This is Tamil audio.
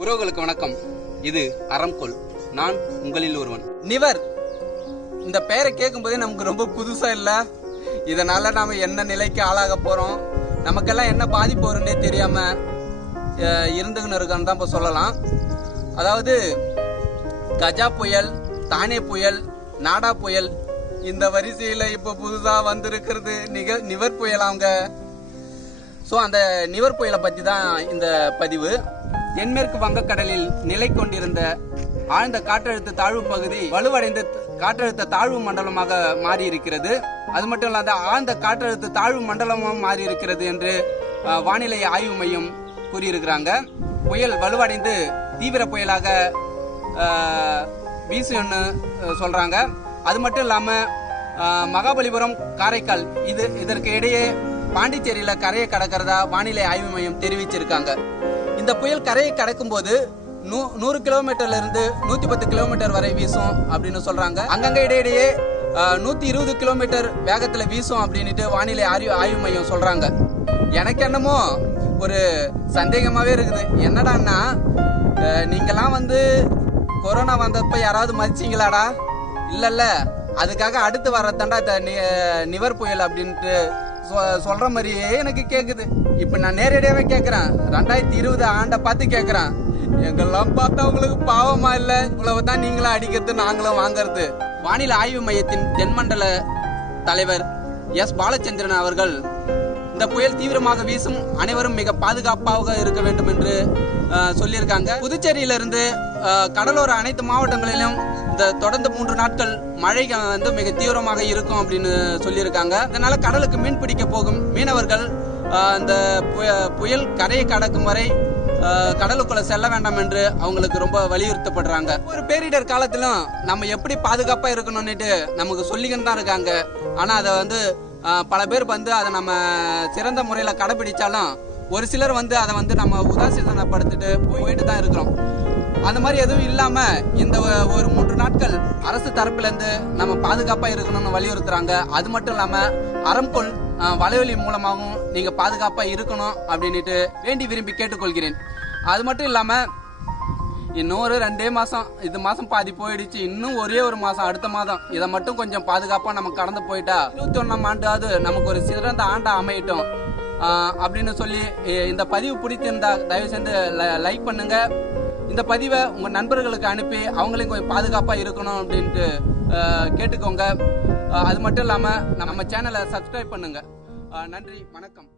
உறவுகளுக்கு வணக்கம். இது அறம்கோல். நான் உங்களில் ஒருவன். நிவர் இந்த பெயரை கேட்கும் போதே நமக்கு ரொம்ப புதுசா இல்ல. இதனால நாம என்ன நிலைக்கு ஆளாக போறோம், நமக்கெல்லாம் என்ன பாதிப்பு வரும்னே தெரியாம இருந்துகின்னு இருக்கோன்னு தான் இப்போ சொல்லலாம். அதாவது கஜா புயல், தானே புயல், நாடா புயல், இந்த வரிசையில இப்போ புதுசா வந்திருக்கிறது நிவர் புயல். அவங்க அந்த நிவர் புயலை பத்தி தான் இந்த பதிவு. தென்மேற்கு வங்கக்கடலில் நிலை கொண்டிருந்த ஆழ்ந்த காற்றழுத்த தாழ்வு பகுதி வலுவடைந்த காற்றழுத்த தாழ்வு மண்டலமாக மாறி இருக்கிறது. அது மட்டும் இல்லாத ஆழ்ந்த காற்றழுத்த தாழ்வு மண்டலமாக மாறி இருக்கிறது என்று வானிலை ஆய்வு மையம் கூறியிருக்கிறாங்க. புயல் வலுவடைந்து தீவிர புயலாக வீசுன்னு சொல்றாங்க. அது மட்டும் இல்லாம மகாபலிபுரம், காரைக்கால் இதற்கு இடையே பாண்டிச்சேரியில கரையை கடக்கிறதா வானிலை ஆய்வு மையம் தெரிவிச்சிருக்காங்க. இந்த புயல் கரையை கடக்கும் போது 100 கிலோமீட்டர்ல இருந்து 110 கிலோமீட்டர் வரை வீசும் அப்படின்னு சொல்றாங்க. அங்கங்க இடையிடையே 120 கிலோமீட்டர் வேகத்துல வீசும் அப்படின்ட்டு வானிலை ஆய்வு மையம் சொல்றாங்க. எனக்கு என்னமோ ஒரு சந்தேகமாவே இருக்குது. என்னடான்னா, நீங்கெல்லாம் கொரோனா வந்தப்ப யாராவது மதிச்சிங்களாடா? இல்ல, அதுக்காக அடுத்து வர்றதாண்டா நிவர் புயல் அப்படின்ட்டு சொல்ற மாதிரியே எனக்கு கேக்குது. இப்ப நான் நேரடியாவே கேக்குறேன், 2020 ஆண்டை பார்த்து கேக்குறேன். எங்கெல்லாம் பார்த்தா உங்களுக்கு பாவமா இல்ல? இவ்வளவுதான் நீங்களும் அடிக்கிறது, நாங்களும் வாங்கறது. வானிலை ஆய்வு மையத்தின் தென்மண்டல தலைவர் எஸ் பாலச்சந்திரன் அவர்கள் இந்த புயல் தீவிரமாக வீசும், அனைவரும் மிக பாதுகாப்பாக இருக்க வேண்டும் என்று சொல்லியிருக்காங்க. புதுச்சேரியிலிருந்து கடலோர அனைத்து மாவட்டங்களிலும் இந்த தொடர்ந்து 3 நாட்கள் மழை மிக தீவிரமாக இருக்கும் அப்படின்னு சொல்லியிருக்காங்க. இதனால கடலுக்கு மீன் பிடிக்க போகும் மீனவர்கள் இந்த புயல் கரையை கடக்கும் வரை கடலுக்குள்ள செல்ல வேண்டாம் என்று அவங்களுக்கு ரொம்ப வலியுறுத்தப்படுறாங்க. ஒரு பேரிடர் காலத்திலும் நம்ம எப்படி பாதுகாப்பா இருக்கணும்னுட்டு நமக்கு சொல்லிக்கிட்டு தான் இருக்காங்க. ஆனா அதை பல பேர் அதை நம்ம சிறந்த முறையில கடைபிடிச்சாலும் ஒரு சிலர் அதை நம்ம உதாசீனப்படுத்திட்டு போயிட்டு தான் இருக்கிறோம். அந்த மாதிரி எதுவும் இல்லாம இந்த ஒரு 3 நாட்கள் அரசு தரப்புல இருந்து நம்ம பாதுகாப்பா இருக்கணும்னு வலியுறுத்துறாங்க. அது மட்டும் இல்லாம அறம்கோல் வலைவலி மூலமாகவும் நீங்க பாதுகாப்பா இருக்கணும் அப்படின்ட்டு வேண்டி விரும்பி கேட்டுக்கொள்கிறேன். அது மட்டும் இல்லாம இன்னொரு 2 மாசம், இது மாசம் பாதி போயிடுச்சு, இன்னும் ஒரே ஒரு மாசம், அடுத்த மாதம் இதை மட்டும் கொஞ்சம் பாதுகாப்பா நம்ம கடந்து போயிட்டா 21ஆம் ஆண்டாவது நமக்கு ஒரு சிறந்த ஆண்டா அமையட்டும் அப்படின்னு சொல்லி இந்த பதிவு பிடித்திருந்தா தயவு செஞ்சு லைக் பண்ணுங்க. இந்த பதிவை உங்க நண்பர்களுக்கு அனுப்பி அவங்களையும் கொஞ்சம் பாதுகாப்பா இருக்கணும் அப்படின்ட்டு கேட்டுக்கோங்க. அது மட்டும் இல்லாம நம்ம சேனலை சப்ஸ்கிரைப் பண்ணுங்க. நன்றி, வணக்கம்.